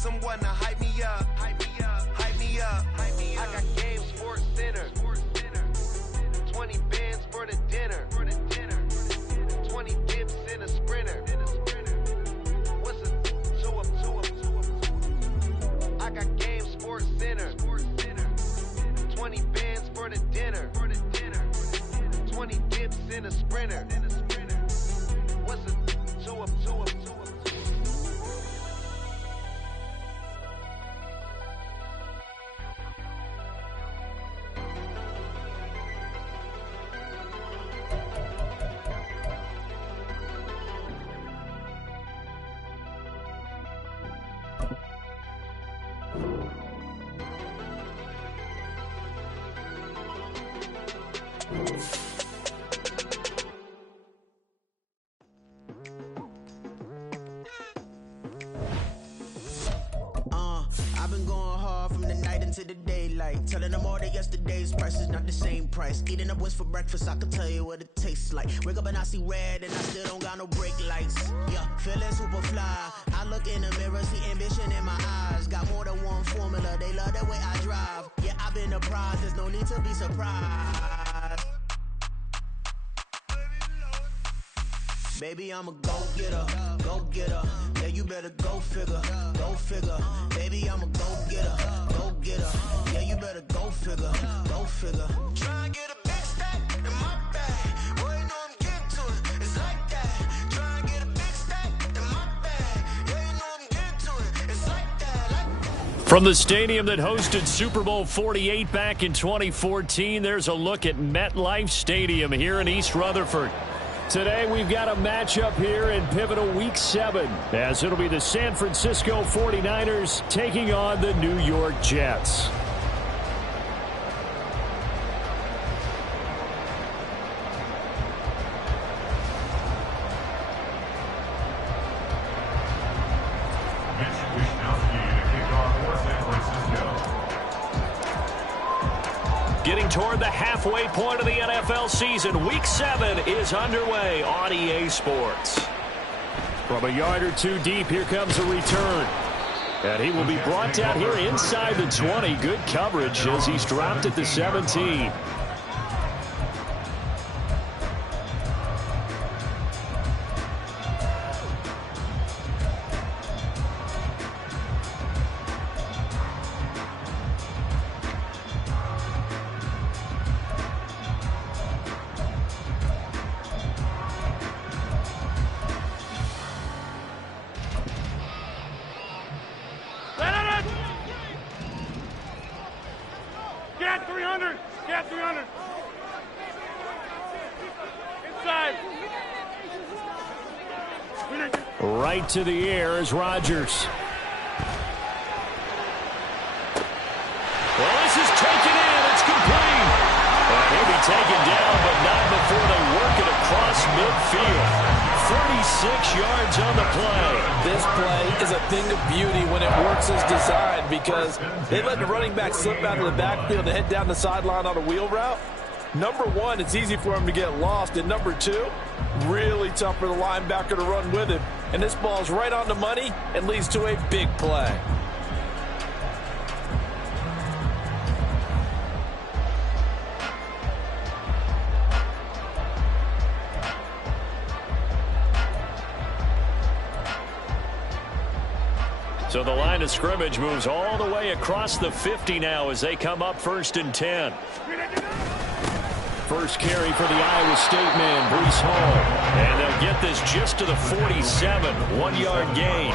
someone to hype me up. Hype me up. Hype me up. Hype me up. I got Game Sports Center. 20 bands for the dinner. 20 dips in a sprinter. What's a two up? I got Game Sports Center. 20 bands for the dinner. 20 dips in a sprinter. What's a two up? I've been going hard from the night into the daylight, telling them all that yesterday's price is not the same price. Eating up wings for breakfast, I can tell you what it tastes like. Wake up and I see red and I still don't got no brake lights. Yeah, feeling super fly. I look in the mirror, see ambition in my eyes. Got more than one formula, they love the way I drive. Yeah, I've been a prize, there's no need to be surprised. Baby, I'm a go-getter. Yeah, you better go figure. Baby, I'm a go-getter. Yeah, you better go figure. Try and get a big stack in my bag. Boy, you know I'm getting to it. It's like that. Try and get a big stack in my bag. Yeah, you know I'm getting to it. It's like that. From the stadium that hosted Super Bowl 48 back in 2014, there's a look at MetLife Stadium here in East Rutherford. Today we've got a matchup here in pivotal Week 7, as it'll be the San Francisco 49ers taking on the New York Jets. Getting toward the halfway point of the NFL season, Week 7 is underway on EA Sports. From a yard or two deep, here comes a return. And he will be brought down here inside the 20. Good coverage as he's dropped at the 17. Get 300. Inside. Right to the air is Rodgers. Well, this is taken in. It's complete. And he'll be taken down, but not before they work it across midfield. 36 yards on the play. This play is a thing of beauty when it works as designed, because they let the running back slip out of the backfield and head down the sideline on a wheel route. Number one, it's easy for him to get lost. And number two, really tough for the linebacker to run with him. And this ball's right on the money and leads to a big play. So the line of scrimmage moves all the way across the 50 now as they come up 1st and 10. First carry for the Iowa State man, Breece Hall. And they'll get this just to the 47, 1-yard gain.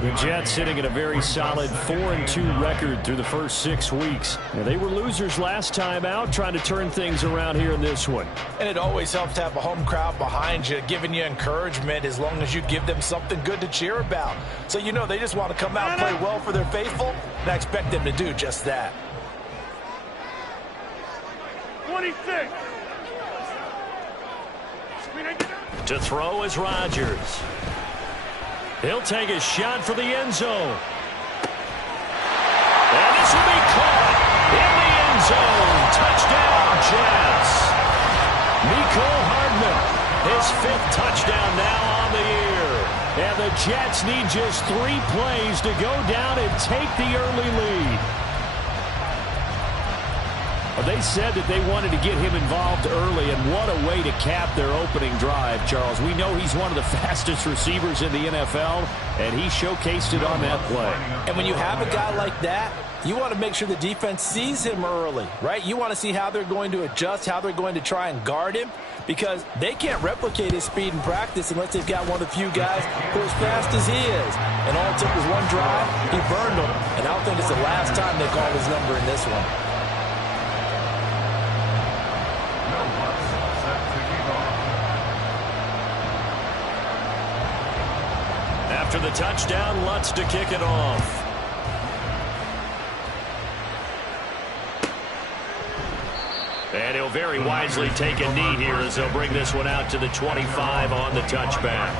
The Jets sitting at a very solid 4-2 record through the first 6 weeks. Now, they were losers last time out, trying to turn things around here in this one. And it always helps to have a home crowd behind you, giving you encouragement as long as you give them something good to cheer about. So you know they just want to come out and play well for their faithful, and I expect them to do just that. 26. To throw is Rodgers. He'll take a shot for the end zone. And this will be caught in the end zone. Touchdown, Jets. Mecole Hardman, his 5th touchdown now on the year. And the Jets need just 3 plays to go down and take the early lead. Well, they said that they wanted to get him involved early, and what a way to cap their opening drive, Charles. We know he's one of the fastest receivers in the NFL, and he showcased it on that play. And when you have a guy like that, you want to make sure the defense sees him early, right? You want to see how they're going to adjust, how they're going to try and guard him, because they can't replicate his speed in practice unless they've got one of the few guys who are as fast as he is. And all it took was one drive, he burned them, and I don't think it's the last time they call his number in this one. After the touchdown, Lutz to kick it off. And he'll very wisely take a knee here as they'll bring this one out to the 25 on the touchback.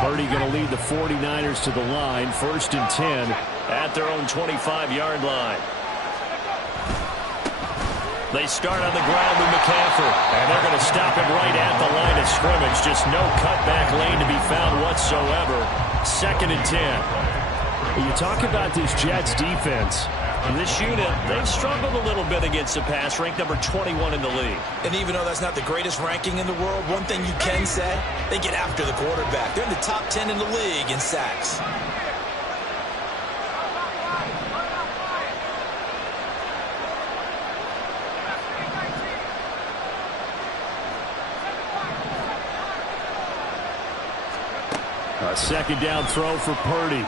Purdy going to lead the 49ers to the line, 1st and 10 at their own 25-yard line. They start on the ground with McCaffrey, and they're going to stop him right at the line of scrimmage. Just no cutback lane to be found whatsoever. 2nd and 10. When you talk about this Jets defense, this unit, they've struggled a little bit against the pass, ranked number 21 in the league. And even though that's not the greatest ranking in the world, one thing you can say, they get after the quarterback. They're in the top 10 in the league in sacks. A 2nd down throw for Purdy.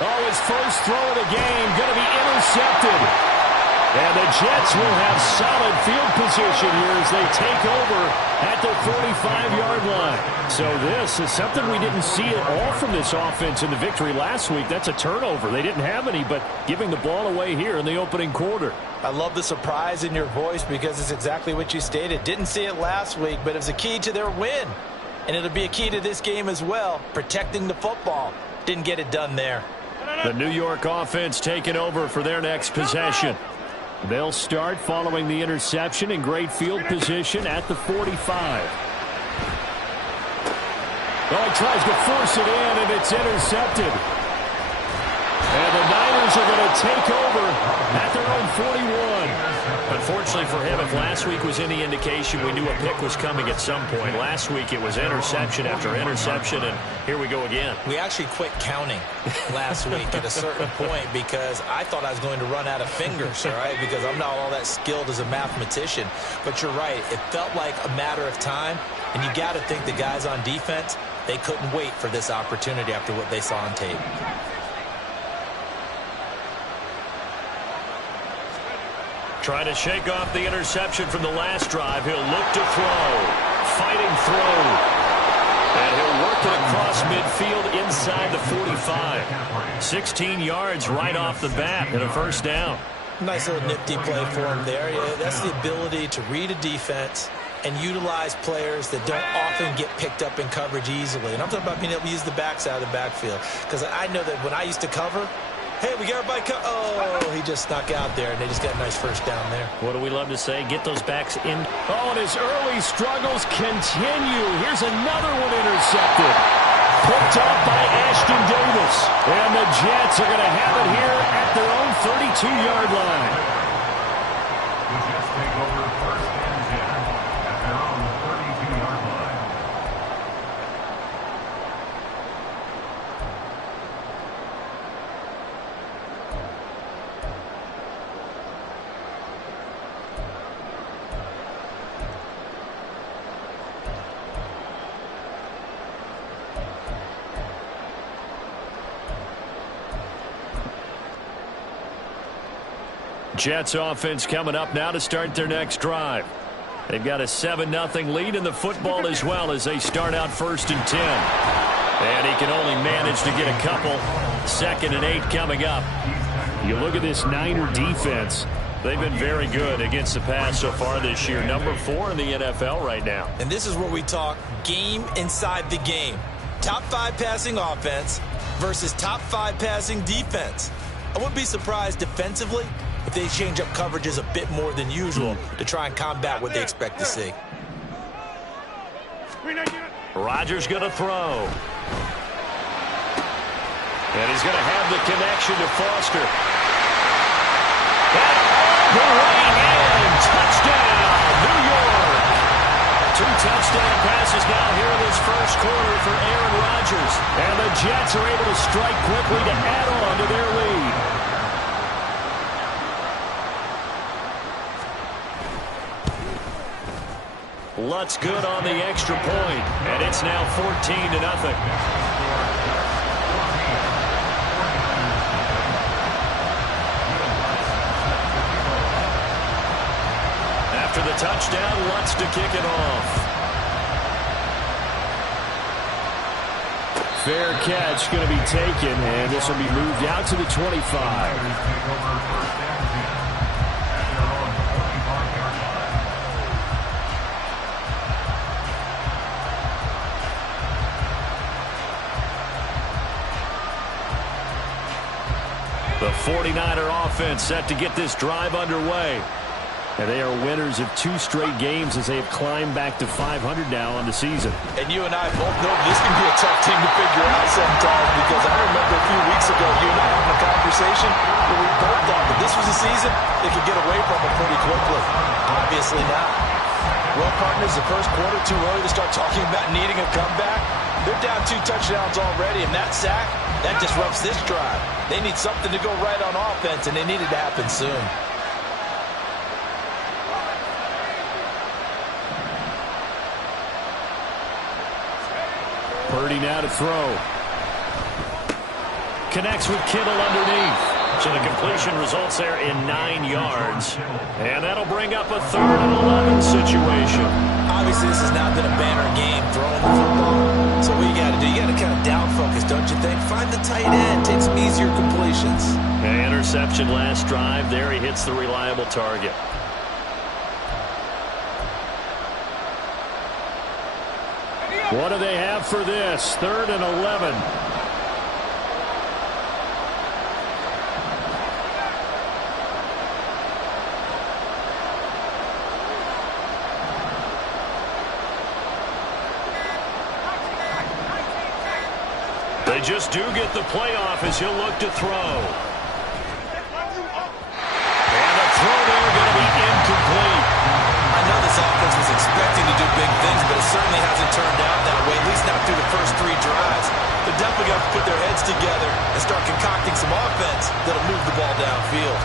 Oh, his first throw of the game going to be intercepted. And the Jets will have solid field position here as they take over at the 45-yard line. So this is something we didn't see at all from this offense in the victory last week. That's a turnover. They didn't have any, but giving the ball away here in the opening quarter. I love the surprise in your voice because it's exactly what you stated. Didn't see it last week, but it's a key to their win. And it'll be a key to this game as well, protecting the football. Didn't get it done there. The New York offense taking over for their next possession. They'll start following the interception in great field position at the 45. Oh, he tries to force it in, and it's intercepted. And the Niners are going to take over at their own 41. Unfortunately for him, if last week was any indication, we knew a pick was coming at some point. Last week it was interception after interception, and here we go again. We actually quit counting last week at a certain point because I thought I was going to run out of fingers, all right, because I'm not all that skilled as a mathematician. But you're right. It felt like a matter of time, and you got to think the guys on defense, they couldn't wait for this opportunity after what they saw on tape. Trying to shake off the interception from the last drive. He'll look to throw. Fighting throw. And he'll work it across midfield inside the 45. 16 yards right off the bat and a 1st down. Nice little nifty play for him there. Yeah, that's the ability to read a defense and utilize players that don't often get picked up in coverage easily. And I'm talking about being able to use the backside of the backfield. Because I know that when I used to cover, hey, we got everybody. Oh, he just snuck out there, and they just got a nice 1st down there. What do we love to say? Get those backs in. Oh, and his early struggles continue. Here's another one intercepted. Picked up by Ashton Davis. And the Jets are going to have it here at their own 32-yard line. The Jets take over 1st and 10 at their own 32-yard line. Jets offense coming up now to start their next drive. They've got a 7-0 lead in the football as well as they start out 1st and 10. And he can only manage to get a couple. 2nd and 8 coming up. You look at this Niner defense. They've been very good against the pass so far this year. Number 4 in the NFL right now. And this is where we talk game inside the game. Top 5 passing offense versus top 5 passing defense. I wouldn't be surprised defensively if they change up coverages a bit more than usual to try and combat what they expect to see. Rodgers going to throw. And he's going to have the connection to Foster. And all the way in. Touchdown, New York. 2 touchdown passes now here in this first quarter for Aaron Rodgers. And the Jets are able to strike quickly to add on to their lead. Lutz good on the extra point, and it's now 14-0. After the touchdown, Lutz to kick it off. Fair catch going to be taken, and this will be moved out to the 25. The 49er offense set to get this drive underway. And they are winners of 2 straight games as they have climbed back to 500 now on the season. And you and I both know this can be a tough thing to figure out sometimes, because I remember a few weeks ago you and I having a conversation where we both thought that this was a season they could get away from it pretty quickly. Obviously not. Well, partners, the first quarter too early to start talking about needing a comeback. They're down 2 touchdowns already, and that sack, that disrupts this drive. They need something to go right on offense, and they need it to happen soon. Purdy now to throw. Connects with Kittle underneath. So the completion results there in 9 yards. And that'll bring up a 3rd and 11 situation. Obviously, this has not been a banner game throwing the football. So what you got to do, you got to kind of down focus, don't you think? Find the tight end, take some easier completions. Interception last drive. There he hits the reliable target. What do they have for this? 3rd and 11. They just do get the playoff as he'll look to throw. And the throw there going to be incomplete. I know this offense was expecting to do big things, but it certainly hasn't turned out that way, at least not through the first 3 drives. They're definitely going to put their heads together and start concocting some offense that'll move the ball downfield.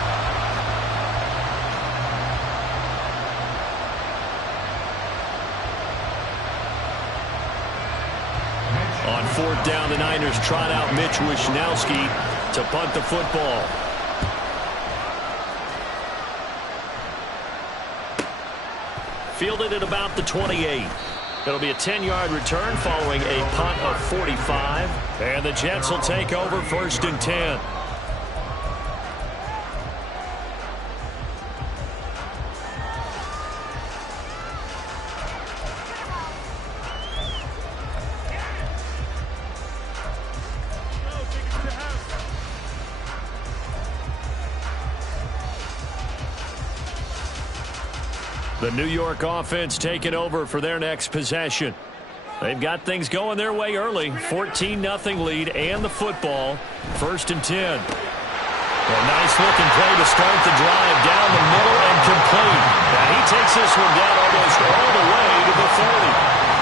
On 4th down, the Niners trot out Mitch Wishnowski to punt the football. Fielded at about the 28. It'll be a 10-yard return following a punt of 45. And the Jets will take over 1st and 10. The New York offense taking over for their next possession. They've got things going their way early. 14-0 lead and the football. 1st and 10. A nice looking play to start the drive down the middle and complete. Now he takes this one down almost all the way to the 30.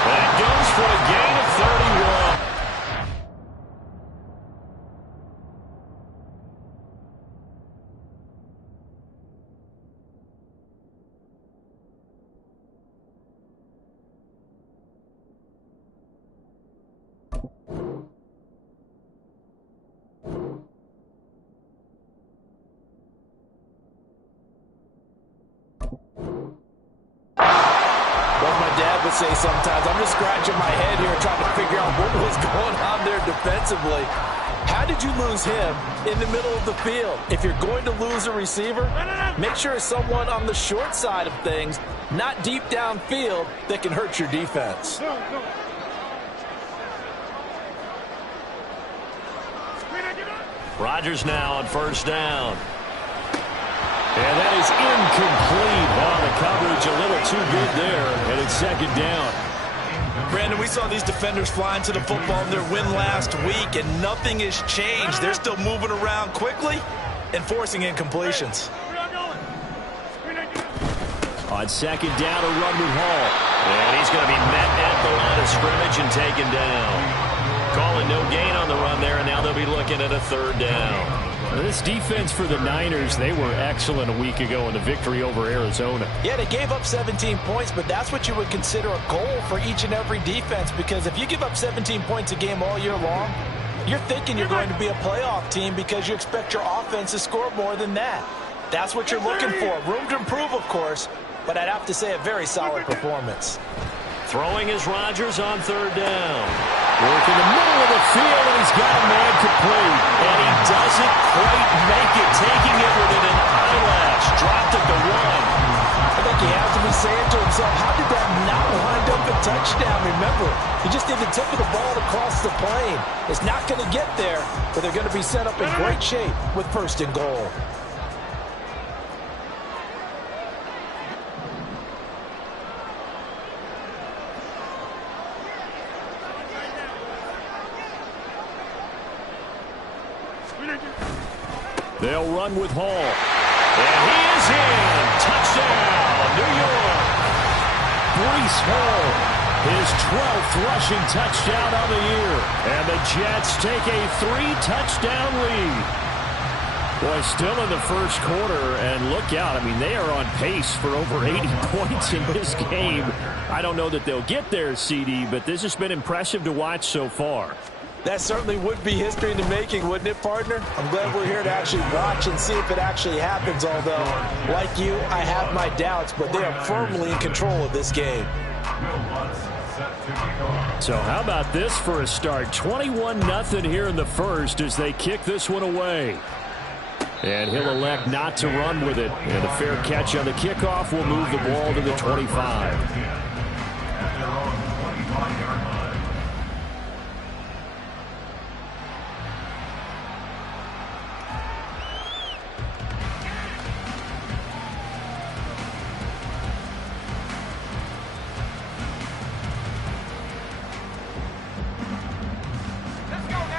That goes for a gain of 31. Say sometimes I'm just scratching my head here trying to figure out what was going on there defensively. How did you lose him in the middle of the field? If you're going to lose a receiver, make sure it's someone on the short side of things, not deep downfield, that can hurt your defense. Rodgers now on 1st down. And that is incomplete. Oh, the coverage a little too good there, and it's second down. Brandon, we saw these defenders flying to the football in their win last week, and nothing has changed. They're still moving around quickly and forcing incompletions. On second down, a run with Hall. And he's going to be met at the line of scrimmage and taken down. Calling no gain on the run there, and now they'll be looking at a third down. This defense for the Niners, they were excellent a week ago in the victory over Arizona. Yeah, they gave up 17 points, but that's what you would consider a goal for each and every defense, because if you give up 17 points a game all year long, you're thinking you're going to be a playoff team because you expect your offense to score more than that. That's what you're looking for. Room to improve, of course, but I'd have to say a very solid performance. Throwing is Rodgers on third down. Work in the middle of the field, and he's got a man complete. And he doesn't quite make it, taking it within an eyelash. Dropped at the one. I think he has to be saying to himself, how did that not wind up a touchdown? Remember, he just did the tip of the ball across the plane. It's not going to get there, but they're going to be set up in great shape with first and goal. They'll run with Hall. And he is in. Touchdown, New York. Breece Hall, his 12th rushing touchdown of the year. And the Jets take a 3-touchdown lead. Boy, still in the first quarter, and look out. I mean, they are on pace for over 80 points in this game. I don't know that they'll get there, CD, but this has been impressive to watch so far. That certainly would be history in the making, wouldn't it, partner? I'm glad we're here to actually watch and see if it actually happens, although, like you, I have my doubts, but they are firmly in control of this game. So how about this for a start? 21-0 here in the first as they kick this one away. And he'll elect not to run with it. And a fair catch on the kickoff will move the ball to the 25.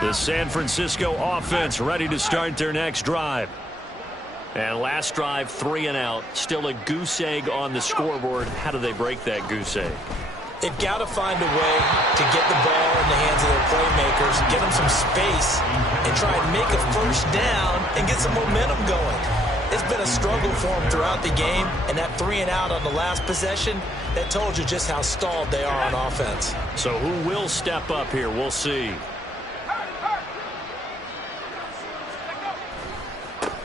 The San Francisco offense ready to start their next drive. And last drive, 3 and out. Still a goose egg on the scoreboard. How do they break that goose egg? They've got to find a way to get the ball in the hands of their playmakers, get them some space, and try and make a first down and get some momentum going. It's been a struggle for them throughout the game, and that 3 and out on the last possession, that told you just how stalled they are on offense. So who will step up here? We'll see.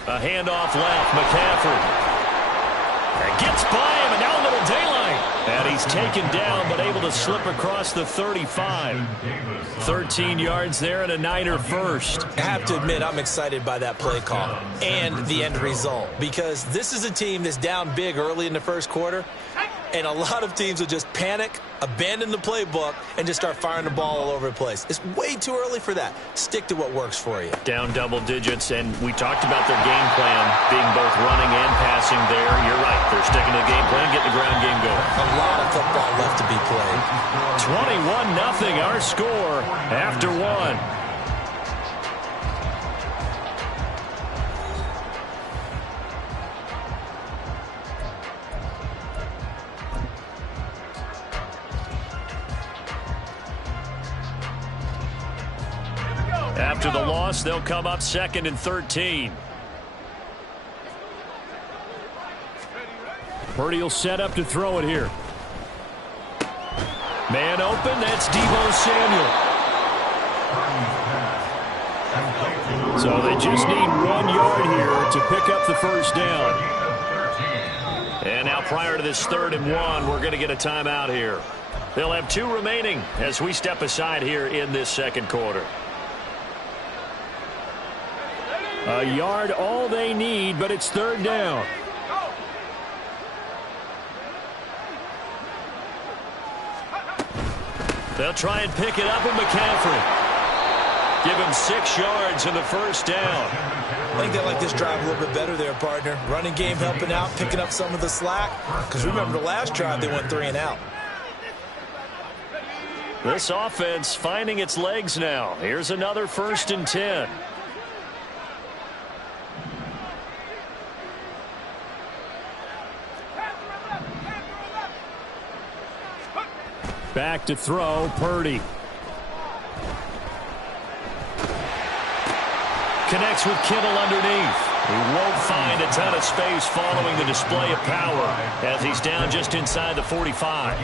A handoff left, McCaffrey. And gets by him, and now a little daylight. And he's taken down, but able to slip across the 35. 13 yards there and a Niner first. I have to admit, I'm excited by that play call and the end result, because this is a team that's down big early in the first quarter, and a lot of teams will just panic, abandon the playbook, and just start firing the ball all over the place. It's way too early for that. Stick to what works for you. Down double digits, and we talked about their game plan being both running and passing there. You're right. They're sticking to the game plan, getting the ground game going. A lot of football left to be played. 21-0 our score after one. After the loss, they'll come up 2nd and 13. Purdy will set up to throw it here. Man open, that's Deebo Samuel. So they just need 1 yard here to pick up the first down. And now prior to this 3rd and 1, we're going to get a timeout here. They'll have 2 remaining as we step aside here in this second quarter. A yard all they need, but it's 3rd down. They'll try and pick it up with McCaffrey. Give him 6 yards in the first down. I think they like this drive a little bit better there, partner. Running game helping out, picking up some of the slack. Because remember, the last drive they went 3 and out. This offense finding its legs now. Here's another 1st and 10. Back to throw, Purdy. Connects with Kittle underneath. He won't find a ton of space following the display of power as he's down just inside the 45.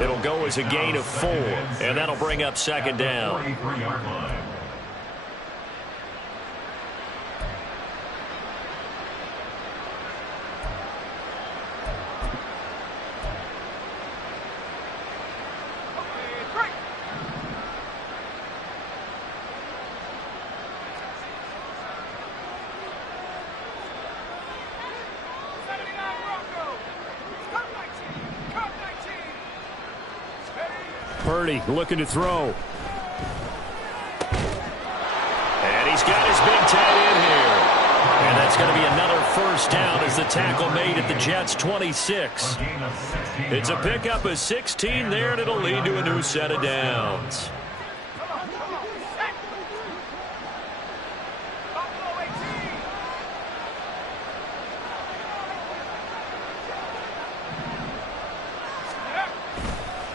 It'll go as a gain of 4, and that'll bring up 2nd down. Purdy looking to throw. And he's got his big tight end here. And that's going to be another 1st down as the tackle made at the Jets' 26. It's a pickup of 16 there, and it'll lead to a new set of downs.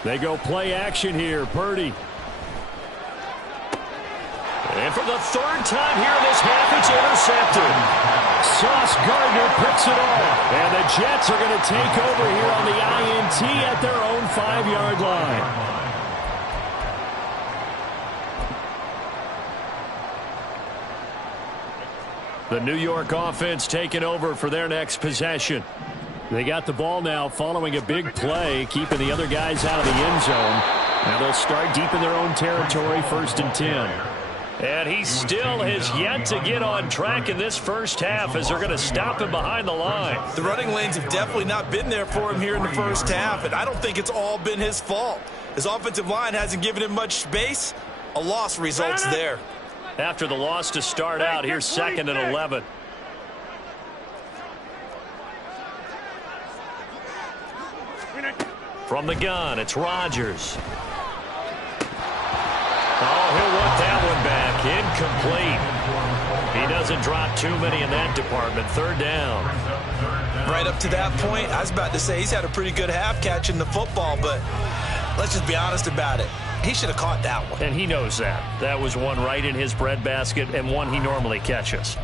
They go play action here. Purdy. And for the 3rd time here in this half, it's intercepted. Sauce Gardner picks it off. And the Jets are going to take over here on the INT at their own 5-yard line. The New York offense taking over for their next possession. They got the ball now following a big play, keeping the other guys out of the end zone. Now they'll start deep in their own territory, 1st and 10. And he still has yet to get on track in this first half as they're going to stop him behind the line. The running lanes have definitely not been there for him here in the first half, and I don't think it's all been his fault. His offensive line hasn't given him much space. A loss results there. After the loss to start out, here's 2nd and 11. From the gun, it's Rodgers. Oh, he'll want that one back. Incomplete. He doesn't drop too many in that department. 3rd down. Right up to that point, I was about to say he's had a pretty good half catching the football, but let's just be honest about it. He should have caught that one. And he knows that. That was one right in his breadbasket and one he normally catches.